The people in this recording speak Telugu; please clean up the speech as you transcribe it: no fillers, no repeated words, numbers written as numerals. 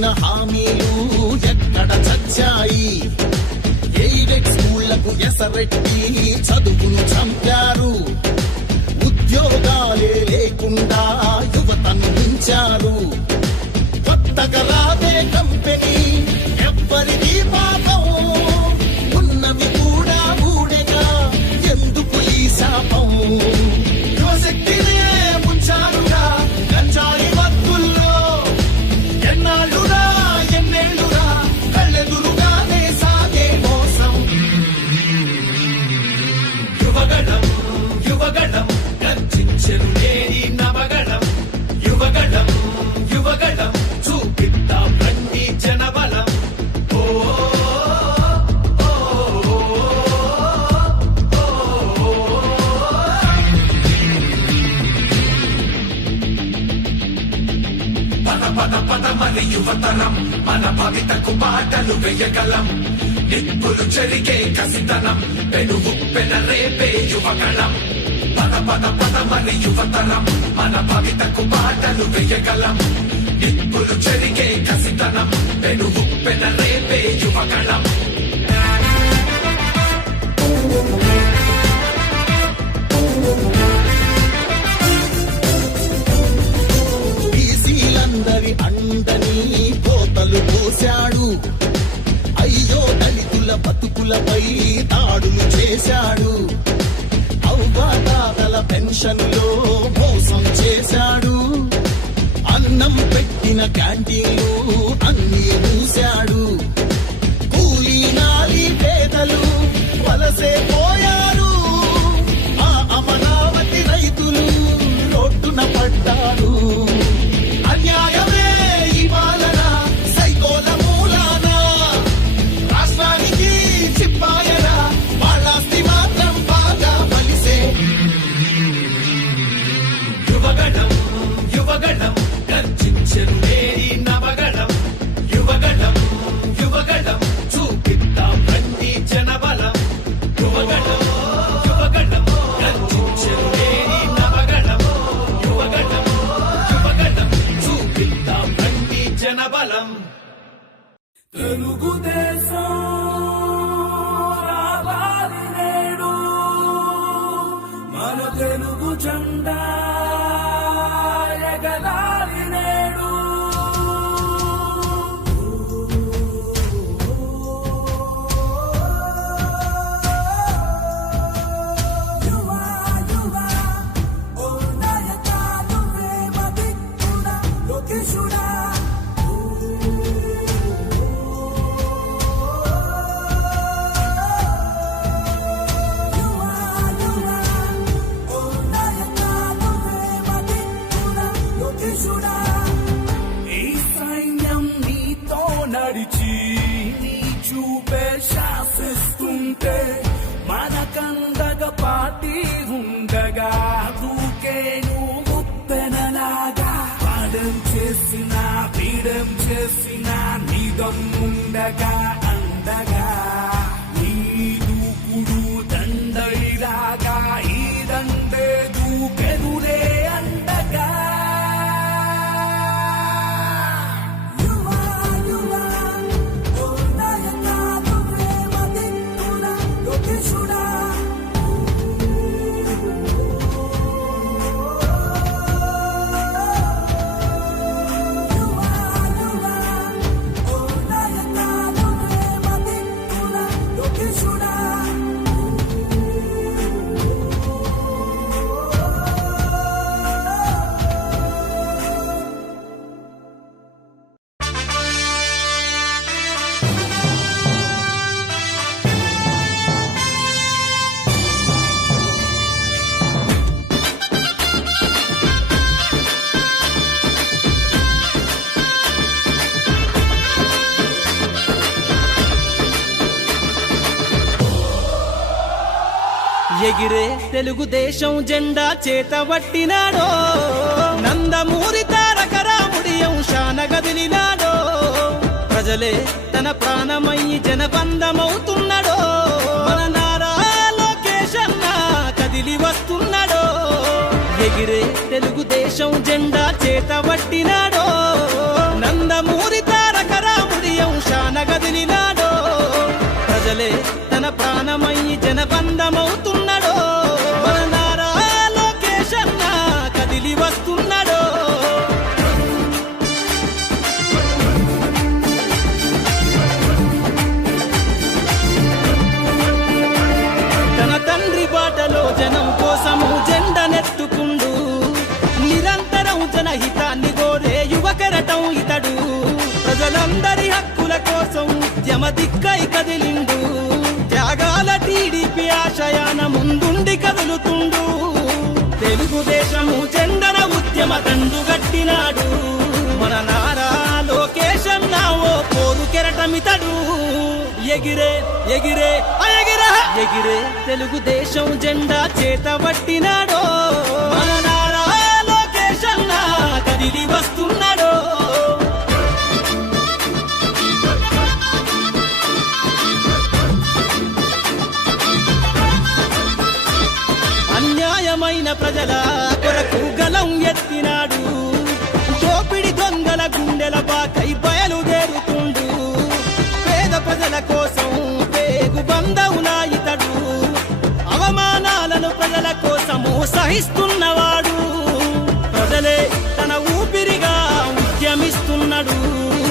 ఇచ్చిన హామీలు ఎక్కడ చచ్చాయి? ఎయిడెడ్ స్కూళ్లకు ఎసరెట్టి చదువును చంపారు. ఉద్యోగాలే లేకుండా యువతను మించారు. కొత్తగా రాదే కంపెనీ ఎవ్వరిది పాపం, ఉన్నవి కూడా ఊడెగా ఎందుకు ఈ శాపం? యువశక్తినే ముంచారుగా గంజాయి వత్తుల్లో, ఎన్నాళ్ళురా ఎన్నేళ్ళురా కళ్ళెదురుగానే సాగే మోసం. యువగణం యువగణం గర్జించెను నేరి నవగణం, యువగణం యువగణం చూపిద్దాం రండి జనబలం. పద పద మరి యువతరం, మన భవితకు బాటలు వేయగలం. నిప్పులు చెరిగే కసితనం, పెనుగు పెనరేపే యువగణం. పద పద పద మరి యువతరం, మన భవితకు బాటలు వేయగలం. నిప్పులు చెరిగే కసితనం, పెనుగు పెనరేపే యువగణం. బీసీలందరి అండని కోతలు పోశాడు. అయ్యో దళితుల బతుకులపై దాడులు చేశాడు. అవ్వాతాతల పెన్షన్లో మోసం చేశాడు. అన్నం పెట్టిన క్యాంటీన్లు అన్నీ మూశాడు. కూలీ నాలి పేదలు వలసే పోయారు. ఆ అమరావతి రైతులు రోడ్డున పడ్డారు. అన్యాయమే ఈ పాలన సైకోల మూలాన, రాష్ట్రానికి చిప్పాయన వాళ్ళాస్తి మాత్రం బాగా బలిసే. యువగణం యువగణం గర్జించెను నేరి నవగణం, యువగణం యువగణం చూపిద్దాం రండి జనబలం. యువగణం యువగణం గర్జించెను నేరి నవగణం, యువగణం యువగణం చూపిద్దాం రండి జనబలం. తెలుగుదేశం రావాలి నేడు, మన తెలుగు జెండా ఎగరాలి నేడు. యువా యువా ఓ నాయకా నువ్వే మా దిక్కుడా లోకేశుడా. ఈ సైన్యం నీతో నడిచి నీ చూపే శాసిస్తుంటే, మనకందగా పార్టీ ఉండగా దూకే నువ్వు పెనలాగా. పాడం చేసిన పీడం చేసిన నిదమ్ముండగా అందగా, నీ దూకుడు దండైలాగా ఈ దండే దూకెదురే అండగా. ఎగిరే తెలుగుదేశం జెండా చేతబట్టినాడో, నందమూరి తారక రాముడి అంశాన గదిలినాడో. ప్రజలే తన ప్రాణమయ్యి జనబంధమవుతున్నాడో, మన నారా లోకేశన్న కదిలి వస్తున్నాడో. ఎగిరే తెలుగుదేశం జెండా చేతబట్టినాడో, నందమూరి తారక ప్రాణమయ్యి జనబంధమవుతున్నాడో మన నారా లోకేష్ అన్న కదిలి వస్తున్నాడో. తన తండ్రి బాటలో జనం కోసము జెండనెత్తుకుండు, నిరంతరం జనహితాన్ని కోరే యువకెరటం ఇతడు. ప్రజలందరి హక్కుల కోసం ఉద్యమ దిక్కై కదిలిండు, త్యాగాల టీడీపీ ఆశయాన ముందుండి కదులుతుండు. తెలుగుదేశము జెండన ఉద్యమ దండుగట్టినాడు మన నారా లోకేష్ అన్న ఓ పోరు కెరటమితడు. ఎగిరే ఎగిరే ఎగిరే ఎగిరే తెలుగుదేశం జెండా చేతబట్టినాడో మన నారా లోకేష్ అన్న కదిలి వస్తున్నాడో. అన్యాయమైన ప్రజల కొరకు గలం ఎత్తినాడు, దోపిడి దొంగల గుండెల బాకై బయలుదేరుతుండు. పేద ప్రజల కోసం పేగు బంధవులా ఇతడు, అవమానాలను ప్రజల కోసము సహిస్తున్నవాడు.